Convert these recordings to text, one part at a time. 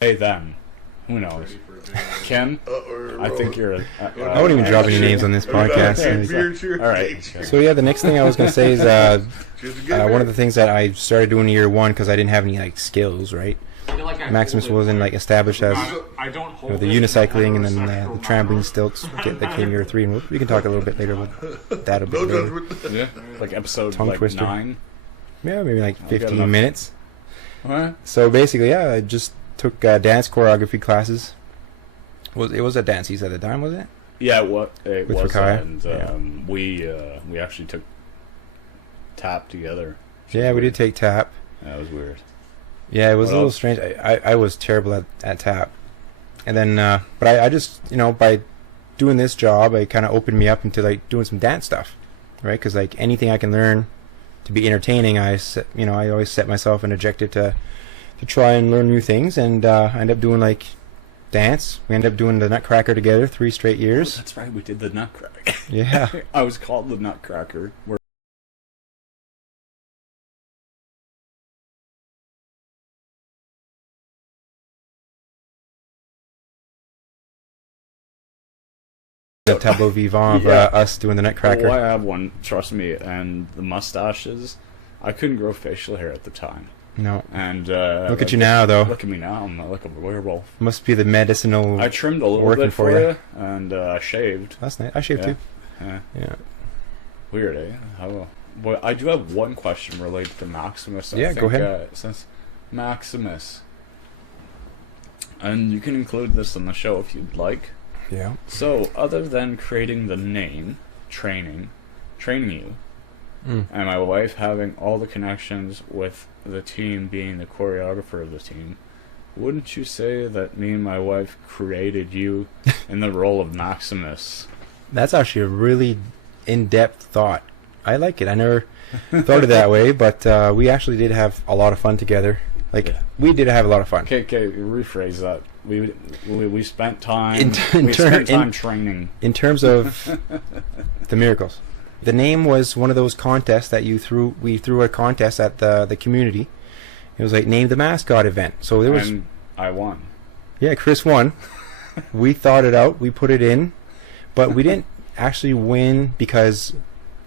Hey, them. Who knows? Ken? I think you're a... I wouldn't even drop any names on this podcast. All right. So yeah, the next thing I was going to say is one of the things that I started doing in year one because I didn't have any like skills, right? Maximus wasn't like established as the unicycling and then the trampoline stilts that came year 3, and we can talk a little bit later about that a bit later. Yeah, like episode Tongue like twister. 9. Yeah, maybe like I've got 15 enough. minutes. What? So basically, yeah, I just took dance choreography classes. It was a dance at the time, was it? Yeah, it With was, Rakaya? and we actually took tap together. Yeah, we did take tap. That was weird. Yeah, it was What a little else? strange. I was terrible at tap. And then, but I just, by doing this job, it kind of opened me up into like doing some dance stuff, right? Because like anything I can learn to be entertaining, I always set myself an objective to try and learn new things, and I end up doing like dance. We ended up doing the Nutcracker together 3 straight years. That's right, we did the Nutcracker. Yeah. I was called the Nutcracker. The tableau vivant of Yeah. us doing the Nutcracker. Oh, I have one, trust me, and the mustaches. I couldn't grow facial hair at the time. No. And Look at you now, though. Look at me now, I'm like a werewolf. Must be the medicinal. I trimmed a little Working bit for for ya. you, and I shaved. That's nice. I shaved Yeah. too. Yeah. Weird, eh? Well, I do have one question related to Maximus. Yeah, go ahead. Since Maximus, and you can include this in the show if you'd like. Yeah. So, other than creating the name, training you, Mm. and my wife having all the connections with the team being the choreographer of the team, wouldn't you say that me and my wife created you in the role of Maximus? That's actually a really in-depth thought. I like it. I never thought of it that way, but we actually did have a lot of fun together. Like, Yeah. we did have a lot of fun. Okay, rephrase that. We spent time. In Training. In terms of the miracles, the name was one of those contests that we threw a contest at the community. It was like name the mascot event. So there was And I won. Yeah, Chris won. We thought it out. We put it in, but we didn't actually win because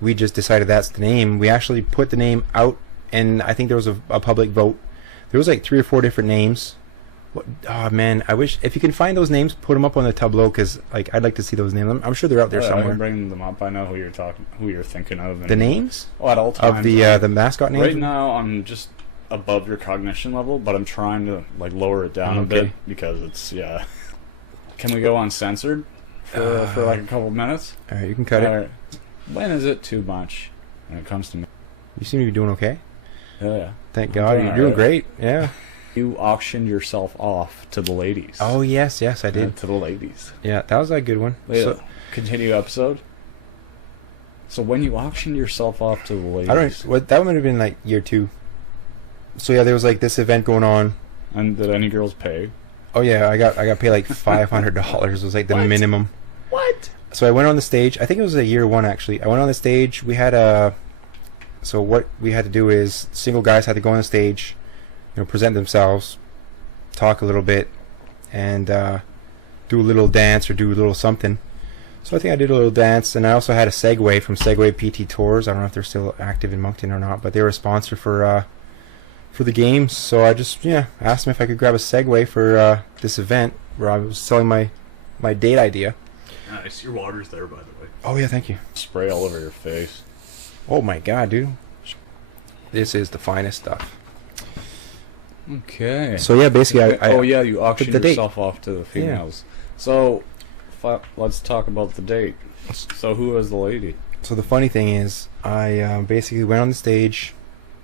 we just decided that's the name. We actually put the name out, and I think there was a public vote. There was like 3 or 4 different names. Oh man, I wish if you can find those names, put them up on the tableau, because like I'd like to see those names. I'm sure they're out there I somewhere. can bring them up. I know who you're thinking of. And The names at all times. of the mascot names. Right now, I'm just above your cognition level, but I'm trying to like lower it down a Okay. bit because it's Can we go uncensored for like a couple minutes? All right, you can cut it. Alright. When is it too much when it comes to me? You seem to be doing okay. Yeah. Thank God, doing you're doing alright. great. Yeah. You auctioned yourself off to the ladies. Oh yes, I did. To the ladies. Yeah, that was a good one. Yeah. So, Continue episode. So when you auctioned yourself off to the ladies, I don't. That would have been like year 2. So yeah, there was like this event going on. and did any girls pay? Oh yeah, I got paid like $500. Was like the What? minimum. What? So I went on the stage. I think it was a year 1 actually. I went on the stage. We had So what we had to do is single guys had to go on the stage, present themselves, talk a little bit, and do a little dance or do a little something. So I think I did a little dance, and I also had a Segway from Segway PT Tours. I don't know if they're still active in Moncton or not, but they were a sponsor for the games. So I just asked them if I could grab a Segway for this event where I was selling my date idea. Nice. Your water's there, by the way. Oh yeah, thank you. Spray all over your face. Oh my God, dude, this is the finest stuff. Okay. So yeah, basically, You auctioned the date. yourself off to the females. So, let's talk about the date. So who was the lady? So the funny thing is, I basically went on the stage,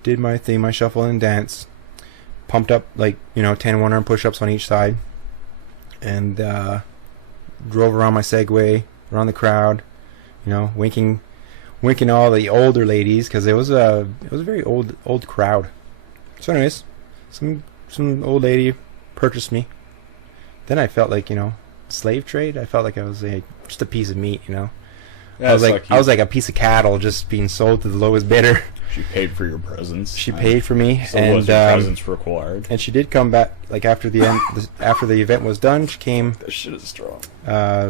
did my thing, my shuffle and dance, pumped up like 10 one-arm push-ups on each side, and drove around my Segway around the crowd, winking all the older ladies because it was a very old crowd. So anyways, some old lady purchased me. Then I felt like slave trade. I felt like I was just a piece of meat. Yeah, I was like a piece of cattle just being sold to the lowest bidder. She paid for your presents. She paid for me, So and was your presents required? and she did come back like after the end, after the event was done. She came. That shit is strong.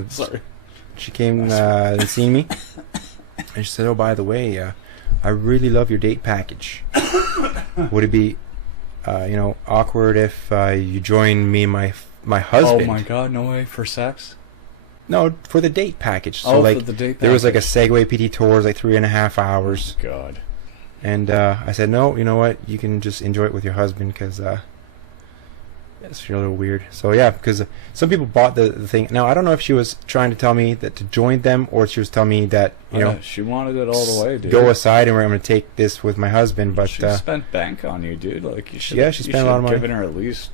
Sorry. She came and seen me, and she said, "Oh, by the way, I really love your date package. Would it be, awkward if you join me and my husband?" Oh my god, no way, for sex? No, for the date package. So Oh, like, for the date there was like a package. Segway PT tour, like 3.5 hours, God. and I said, "No, you know what? You can just enjoy it with your husband because it's a little weird." So yeah, because some people bought the thing. Now I don't know if she was trying to tell me that to join them, or she was telling me that She wanted it all the way, dude. go aside and we're going to take this with my husband. But She spent bank on you, dude. Like, you should. Yeah, she spent a lot of money. Given her at least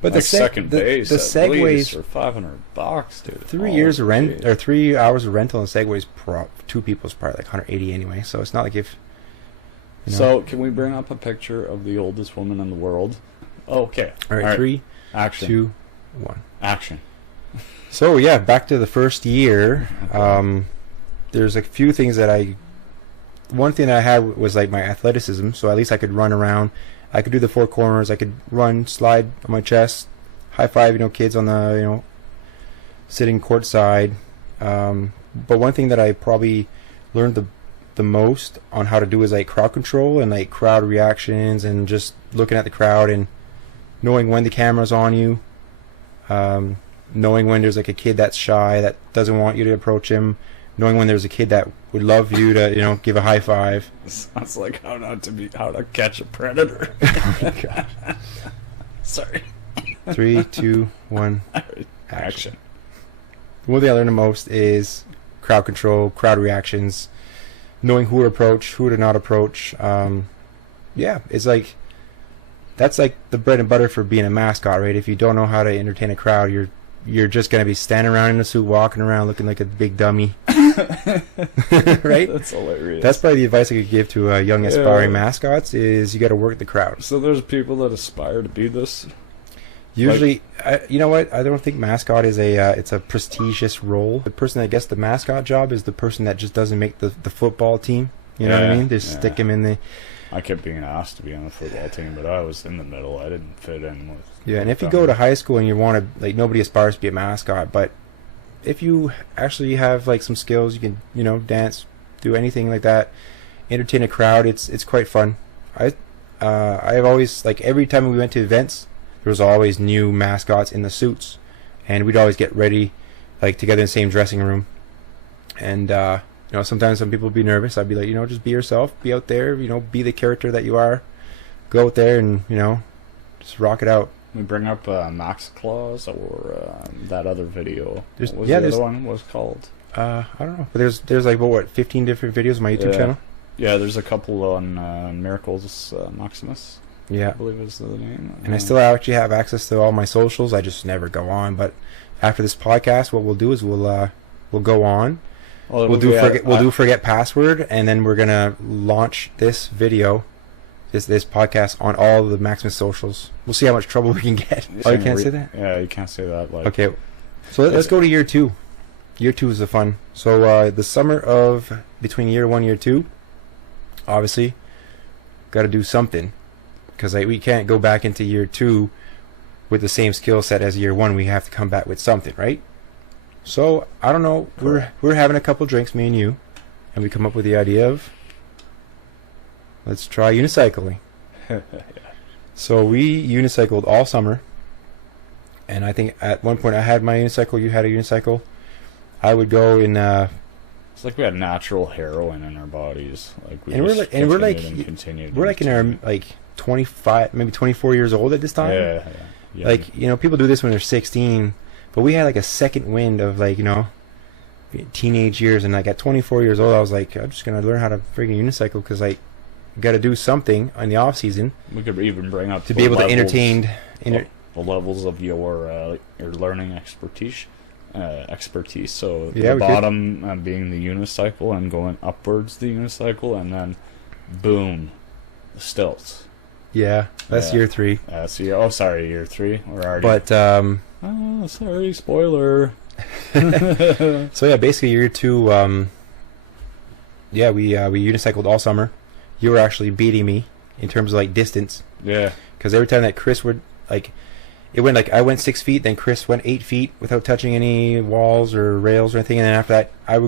but like second base. the at least Segways, for $500, dude. 3 Oh, years of rent geez. or 3 hours of rental on Segways, two people's probably like 180 anyway. So it's not like if. So can we bring up a picture of the oldest woman in the world? Oh, okay. All right, 3, Action. 2, 1. Action. So yeah, back to the first year. There's a few things that one thing that I had was like my athleticism. So at least I could run around. I could do the 4 corners. I could run, slide on my chest, high five, kids on the, sitting courtside. But one thing that I probably learned the most on how to do is like crowd control and like crowd reactions and just looking at the crowd and knowing when the camera's on you. Knowing when there's like a kid that's shy that doesn't want you to approach him, knowing when there's a kid that would love you to give a high five. Sounds like how to catch a predator. God. Sorry. 3, 2, 1. Action. One thing I learned the most is crowd control, crowd reactions, knowing who to approach, who to not approach. Yeah, it's like that's like the bread and butter for being a mascot, right? If you don't know how to entertain a crowd, you're just gonna be standing around in a suit, walking around looking like a big dummy. Right? That's hilarious. That's probably the advice I could give to young aspiring mascots is you got to work the crowd. So there's people that aspire to be this. Usually, you know what? I don't think mascot is it's a prestigious role. The person that gets the mascot job is the person that just doesn't make the football team. You know what I mean? They just stick him in the. I kept being asked to be on the football team, but I was in the middle. I didn't fit in with. Yeah, and if you go to high school and you want to, like, nobody aspires to be a mascot, but if you actually have like some skills, you can dance, do anything like that, entertain a crowd. It's quite fun. I've always, like, every time we went to events, there was always new mascots in the suits, and we'd always get ready, like, together in the same dressing room. And sometimes some people would be nervous. I'd be like, just be yourself, be out there, be the character that you are, go out there and just rock it out. We bring up Max Claus or that other video. There's, what was the other one was called? I don't know. But there's like 15 different videos on my YouTube channel. Yeah, there's a couple on Miracles Maximus. Yeah, I believe is the name. And I still actually have access to all my socials. I just never go on. But after this podcast, what we'll do is we'll go on. We'll do forget password, and then we're gonna launch this video. This podcast on all of the Maximus socials. We'll see how much trouble we can get. Oh, you can't say that? Yeah, you can't say that. Okay, so let's go to year 2. Year 2 is the fun. So the summer of between year 1 and year 2, obviously, got to do something because we can't go back into year 2 with the same skill set as year 1. We have to come back with something, right? So I don't know. We're having a couple drinks, me and you, and we come up with the idea of. Let's try unicycling. So we unicycled all summer, and I think at one point I had my unicycle, you had a unicycle. I would go in. It's like we had natural heroin in our bodies. Like we're like in our like 25, maybe 24 years old at this time. Yeah. Like people do this when they're 16, but we had like a second wind of like teenage years, and like at 24 years old, I was like, I'm just gonna learn how to freaking unicycle because like. Got to do something in the off season. We could even bring up to be able to entertain the levels of your learning expertise. So the bottom being the unicycle and going upwards the unicycle, and then boom, the stilts. Yeah, that's year 3. Year 3. We're already. But sorry, spoiler. So yeah, basically year 2. We unicycled all summer. you were actually beating me in terms of like distance. Yeah. Because every time that Chris would like, it went like I went 6 feet, then Chris went 8 feet without touching any walls or rails or anything, and then after that I would